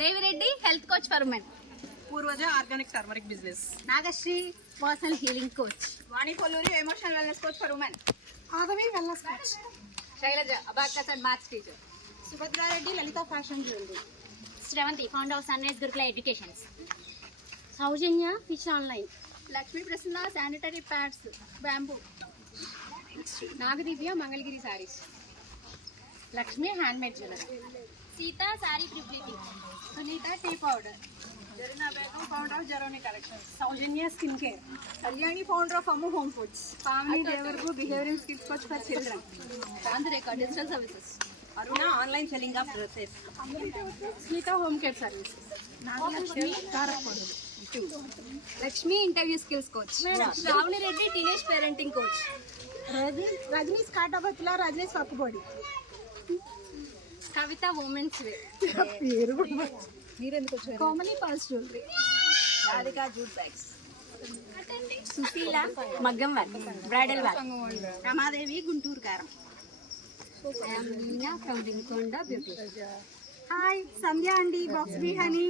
Devireddy health coach for women. Purvaja organic turmeric business. Nagasri personal healing coach. Vani Kolluri emotional wellness coach for women. Adavi wellness coach. Sailaja abacus and maths teacher. Subhadrareddy Lalitha fashion jewellery. Sravanthi founder of sun rise Gurukula educations. Soujanya fish online. Lakshmi Prasanna sanitary pads bamboo. Nagadivya Mangalagiri saris. Lakshmi handmade jewellery. Sita sari prepleating. Sunitha tea powder. Zarina Begum founder of Zaroni collections. Soujanya skin care. Kalyani founder of Ammu home foods. Pavani Devaragu behavioural skills coach for children. Chandreka digital services. Aruna online selling of dresses. Smitha home care service. Nagalakshmi కారపొడి. Lakshmi interview skills coach. Sravani Reddy teenage parenting coach. Rajanis Katabathula Rajanis పప్పుబడి. Kavitha women's way. పేరు Komali pearls jewellery. Radhika jute bags. Sushila మగ్గం work bridal work. Ramadevi Guntur కారం. Meena from Vinukonda beauty. Hi Sandhya అండి box B honey.